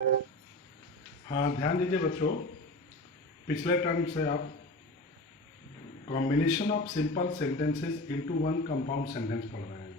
हाँ, ध्यान दीजिए बच्चों, पिछले टर्म से आप combination of simple sentences into one compound sentence पढ़ रहे हैं।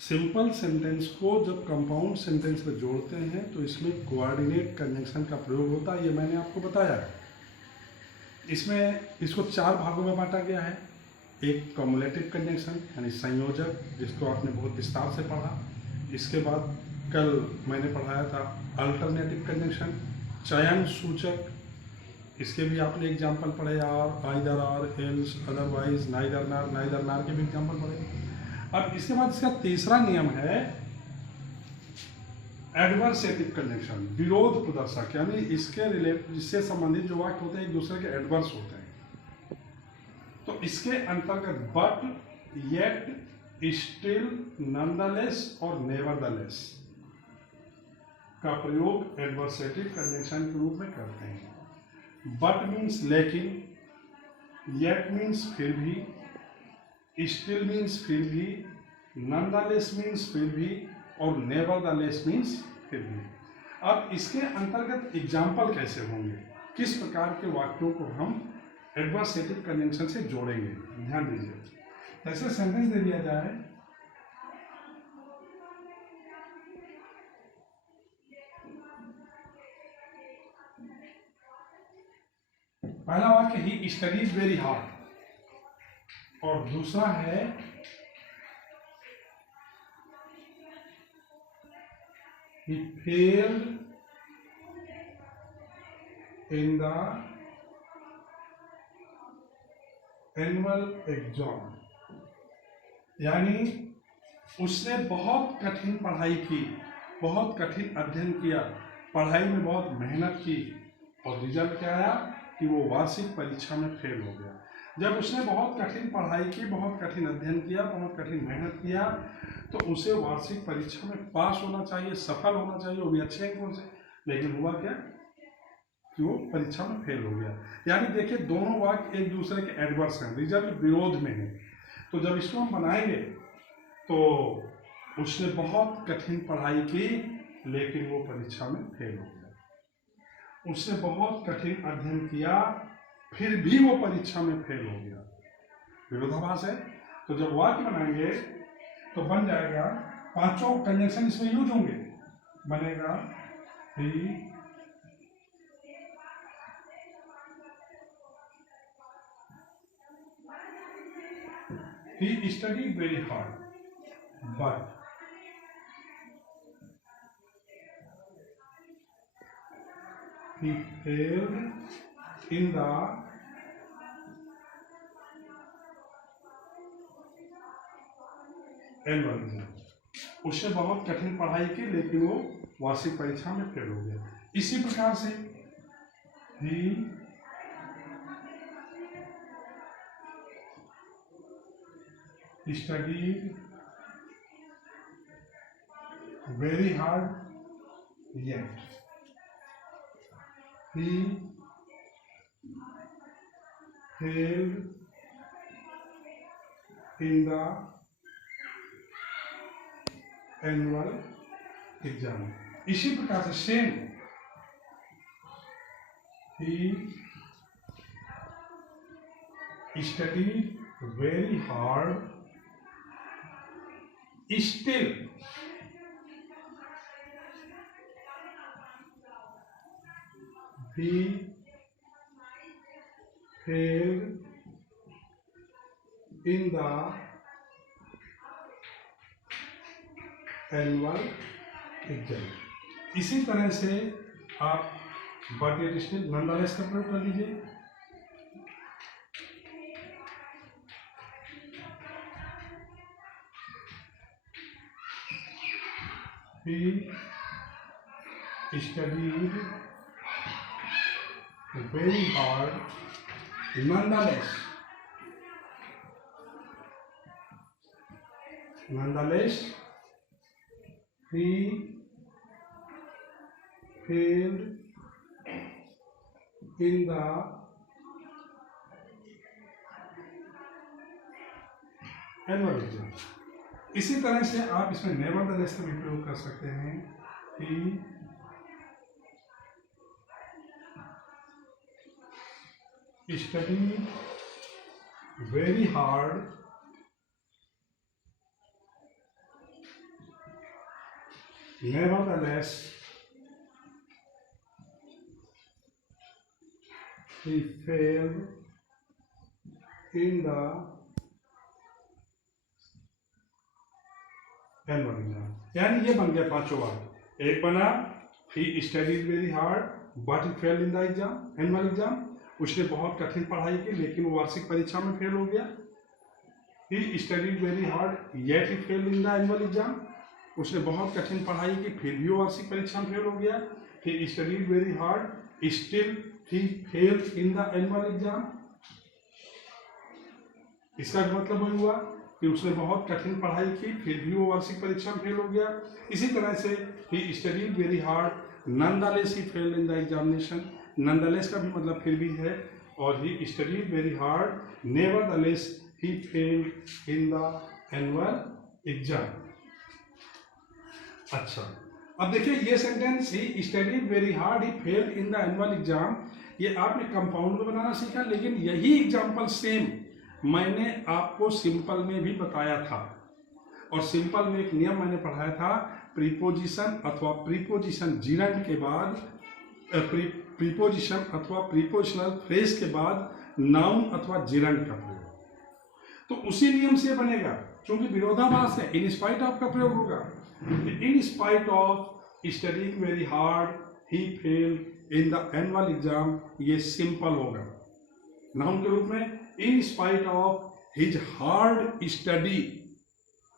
सिंपल सेंटेंस को जब कंपाउंड सेंटेंस में जोड़ते हैं तो इसमें कोऑर्डिनेट कंजंक्शन का प्रयोग होता है, ये मैंने आपको बताया है। इसमें इसको चार भागों में बांटा गया है। एक कॉमुलेटिव कंजंक्शन यानी संयोजक, जिसको आपने बहुत विस्तार से पढ़ा। इसके बाद कल मैंने पढ़ाया था अल्टरनेटिव कंजंक्शन, चयन सूचक। इसके भी आपने एग्जाम्पल पढ़े, or, either or, else, otherwise, neither nor के भी एग्जाम्पल पढ़े। अब इसके बाद इसका तीसरा नियम है एडवर्सेटिव कंजंक्शन, विरोध प्रदर्शक, यानी इससे संबंधित जो वाक्य होते हैं एक दूसरे के एडवर्स होते हैं। तो इसके अंतर्गत बट, येट, स्टिल, नॉनदलेस और नेवरदलेस का प्रयोग एडवर्सेटिव कंजंक्शन के रूप में करते हैं। बट मीन्स लेकिन, येट मीन्स फिर भी, स्टिल मीन्स फिर भी, नॉनदलेस मीन्स फिर भी और नेवरदलेस मीन्स फिर भी। अब इसके अंतर्गत एग्जाम्पल कैसे होंगे, किस प्रकार के वाक्यों को हम एडवर्सेटिव कंजंक्शन से जोड़ेंगे, ध्यान दीजिए। ऐसे सेंटेंस दे दिया जाए, पहला वाक्य ही स्टडीज वेरी हार्ड, और दूसरा है he failed in the annual exam, यानी उसने बहुत कठिन पढ़ाई की, बहुत कठिन अध्ययन किया, पढ़ाई में बहुत मेहनत की और रिजल्ट क्या आया कि वो वार्षिक परीक्षा में फेल हो गया। जब उसने बहुत कठिन पढ़ाई की, बहुत कठिन अध्ययन किया, बहुत कठिन मेहनत किया, तो उसे वार्षिक परीक्षा में पास होना चाहिए, सफल होना चाहिए, वो भी अच्छे अंकों से, लेकिन हुआ क्या कि वो परीक्षा में फेल हो गया। यानी देखिए, दोनों वाक्य एक दूसरे के एडवर्स हैं, रिजल्ट विरोध में है। तो जब इसको हम बनाएंगे तो उसने बहुत कठिन पढ़ाई की लेकिन वो परीक्षा में फेल हो गया। उसने बहुत कठिन अध्ययन किया फिर भी वो परीक्षा में फेल हो गया, विरोधाभास है। तो जब वाक्य बनाएंगे तो बन जाएगा, पांचों कंजंक्शन इसमें यूज होंगे, बनेगा he studied very hard but he failed in the annual exam. उसने बहुत कठिन पढ़ाई की लेकिन वो वार्षिक परीक्षा में फेल हो गया। इसी प्रकार से he studied very hard yet he failed in the annual exam. इसी प्रकार से same, he studied very hard still he failed in the annual exam. इसी तरह से आप बट येट स्टिल नॉनदलेस का प्रयोग कर लीजिए। He studied very hard nonetheless he failed in the annual exam. इसी तरह से आप इसमें नेवरदलेस का भी प्रयोग कर सकते हैं। He studied very hard nevertheless he failed in the annual exam. यानी ये बन गया पांचों बार। एक बना ही studied very hard but he fail in the exam, annual exam. उसने बहुत कठिन पढ़ाई की लेकिन वो वार्षिक परीक्षा में फेल हो गया। ही studied very hard yet he fail in the annual exam. उसने बहुत कठिन पढ़ाई की फिर भी वो वार्षिक परीक्षा में फेल हो गया। ही studied very hard still he fail in the annual exam. इसका मतलब वही हुआ कि उसने बहुत कठिन पढ़ाई की फिर भी वो वार्षिक परीक्षा में फेल हो गया। इसी तरह से ही studied very hard nonetheless he failed in the examination. Nonetheless का भी मतलब फिर भी है, और ही studied very hard nevertheless he failed in the annual exam. अच्छा, अब देखिए ये sentence he studied very hard he failed in the annual exam, ये आपने कंपाउंड में बनाना सीखा, लेकिन यही एग्जाम्पल सेम मैंने आपको सिंपल में भी बताया था। और सिंपल में एक नियम मैंने पढ़ाया था, प्रीपोजिशन अथवा प्रीपोजिशन जिरंड के बाद प्रीपोजिशन अथवा प्रीपोजिशनल फ्रेज के बाद नाउन अथवा जिरंड का प्रयोग। तो उसी नियम से बनेगा, क्योंकि विरोधाभास है, इन स्पाइट ऑफ का प्रयोग होगा। In spite of studying very hard he failed in the annual exam, ये सिंपल होगा नाउन के रूप में। In spite of his hard study,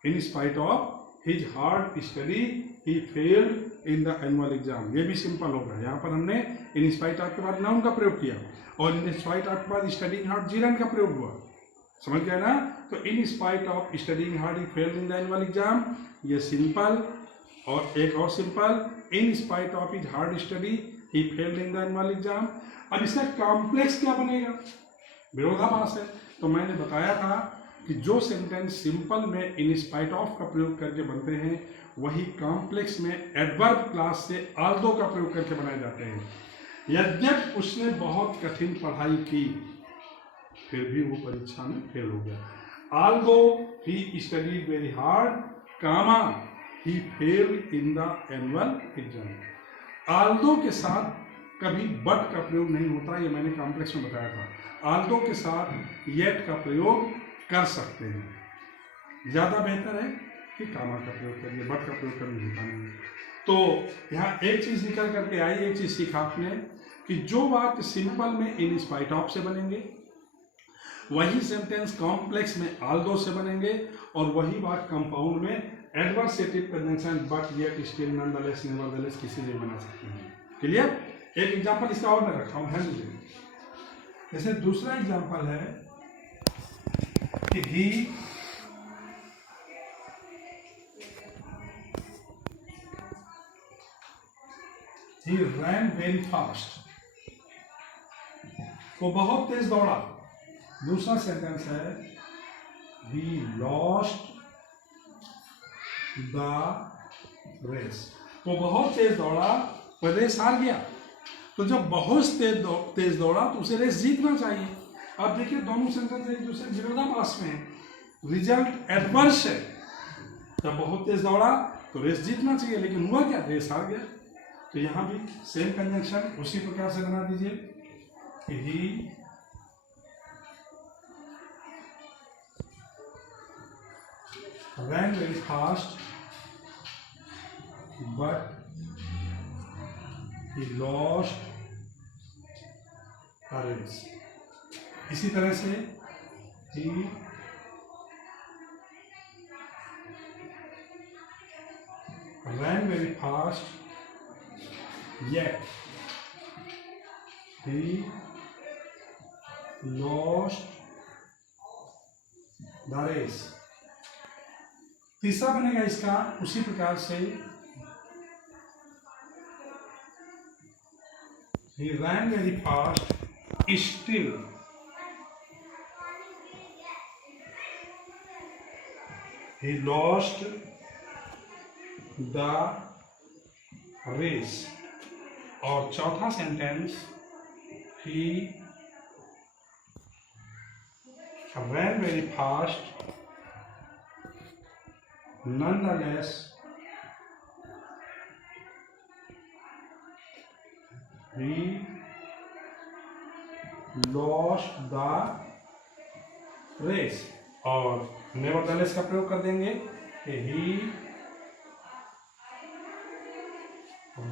in spite of his hard study he failed in the annual exam, ये भी simple होगा। यहाँ पर हमने इन स्पाइट ऑफ के बाद नाउन का प्रयोग किया और इन स्पाइट ऑफ के बाद स्टडीइंग हार्ड जिरंड का प्रयोग हुआ। समझ गया ना? तो in spite of studying hard he failed in the annual exam, ये सिंपल। और एक और simple, in spite of his hard study he failed in the annual exam. अब इसका कॉम्प्लेक्स क्या बनेगा? विरोधाभास है। तो मैंने बताया था कि जो सेंटेंस सिंपल में इन स्पाइट ऑफ का प्रयोग करके बनते हैं वही कॉम्प्लेक्स में एडवर्ब क्लास से आल्दो का प्रयोग करके बनाए जाते हैं। यद्यपि उसने बहुत कठिन पढ़ाई की फिर भी वो परीक्षा में फेल हो गया। Although he studied very hard comma he failed in the annual exam. Although के साथ कभी बट का प्रयोग नहीं होता, ये मैंने कॉम्प्लेक्स में बताया था। आल्दो के साथ येट का प्रयोग कर सकते हैं। ज्यादा बेहतर है कि कामा का प्रयोग करिए, बट का प्रयोग कभी होता नहीं। तो यहाँ एक चीज निकल करके आई, एक चीज सीखा आपने कि जो वाक्य सिंपल में इन स्पाइट ऑफ से बनेंगे वही सेंटेंस कॉम्प्लेक्स में आल्दो से बनेंगे, और वही बात कंपाउंड में adversative conjunction but yet still nonetheless nevertheless किसी से बना सकते हैं। क्लियर? एक एग्जांपल इसका और मैं रखा हूं, ध्यान दीजिए। जैसे दूसरा एग्जांपल है कि ही रैन वेरी फास्ट, वो बहुत तेज दौड़ा। दूसरा सेंटेंस है ही लॉस्ट द रेस, वो बहुत तेज दौड़ा पर रेस हार गया। तो जब बहुत तेज दौड़ा तो उसे रेस जीतना चाहिए। अब देखिए दोनों सेंटेंस एक दूसरे विरोधाभास में है, रिजल्ट एडवर्स है। जब बहुत तेज दौड़ा तो रेस जीतना चाहिए, लेकिन हुआ क्या? रेस हार गया। तो यहाँ भी सेम कंजंक्शन उसी प्रकार से बना दीजिए, ही ran very fast but he lost a race। इसी तरह से he ran very fast yet he lost the race। तीसरा बनेगा इसका उसी प्रकार से, he ran very fast still he lost the race। और चौथा sentence he ran very fast, nonetheless he lost the race। और nevertheless का प्रयोग कर देंगे कि he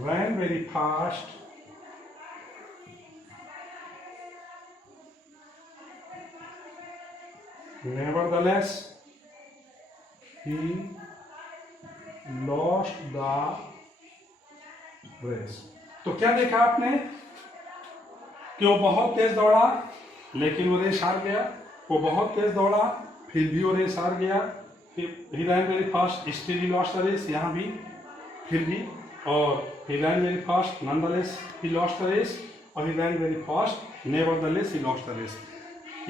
ran very fast, nevertheless he lost the race। तो क्या देखा आपने कि वो बहुत तेज दौड़ा लेकिन वो रेस हार गया, वो बहुत तेज दौड़ा फिर भी वो रेस हार गया, फिर he ran very fast still he lost the race, यहाँ भी फिर भी, और he ran very fast nonetheless he lost the race, और he ran very fast nevertheless he lost the race।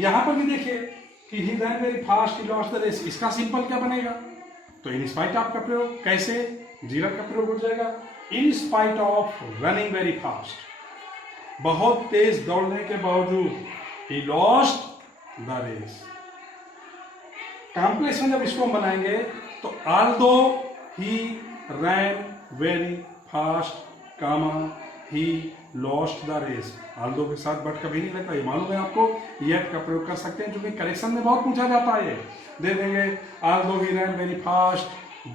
यहाँ पर भी देखिए कि he ran very fast he lost the race, इसका सिंपल क्या बनेगा? तो इन स्पाइट ऑफ का प्रयोग कैसे? जीरा का प्रयोग हो जाएगा in spite of running very fast, बहुत तेज दौड़ने के बावजूद he lost the race। Complex में जब इसको हम बनाएंगे तो although he ran very fast, he lost the race, although के साथ बट कभी नहीं लगता, ये मालूम है आपको, yet का प्रयोग कर सकते हैं, क्योंकि करेक्शन में बहुत पूछा जाता है। दे देंगे although he ran very fast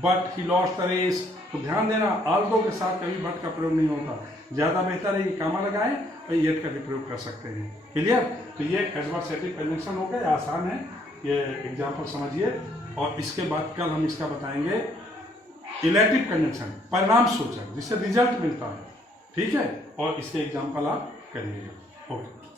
but he lost the race, तो ध्यान देना although के साथ कभी बट का प्रयोग नहीं होता, ज्यादा बेहतर है कि कामा लगाएं और yet का भी प्रयोग कर सकते हैं। क्लियर? तो ये एडवर्सेटिव कंजंक्शन हो गया, आसान है, ये एग्जाम्पल समझिए। और इसके बाद कल हम इसका बताएंगे इलेटिव कंजंक्शन, परिणाम सूचक, जिससे रिजल्ट मिलता है, ठीक है, और इसके एग्जाम्पल आप करिएगा। ओके।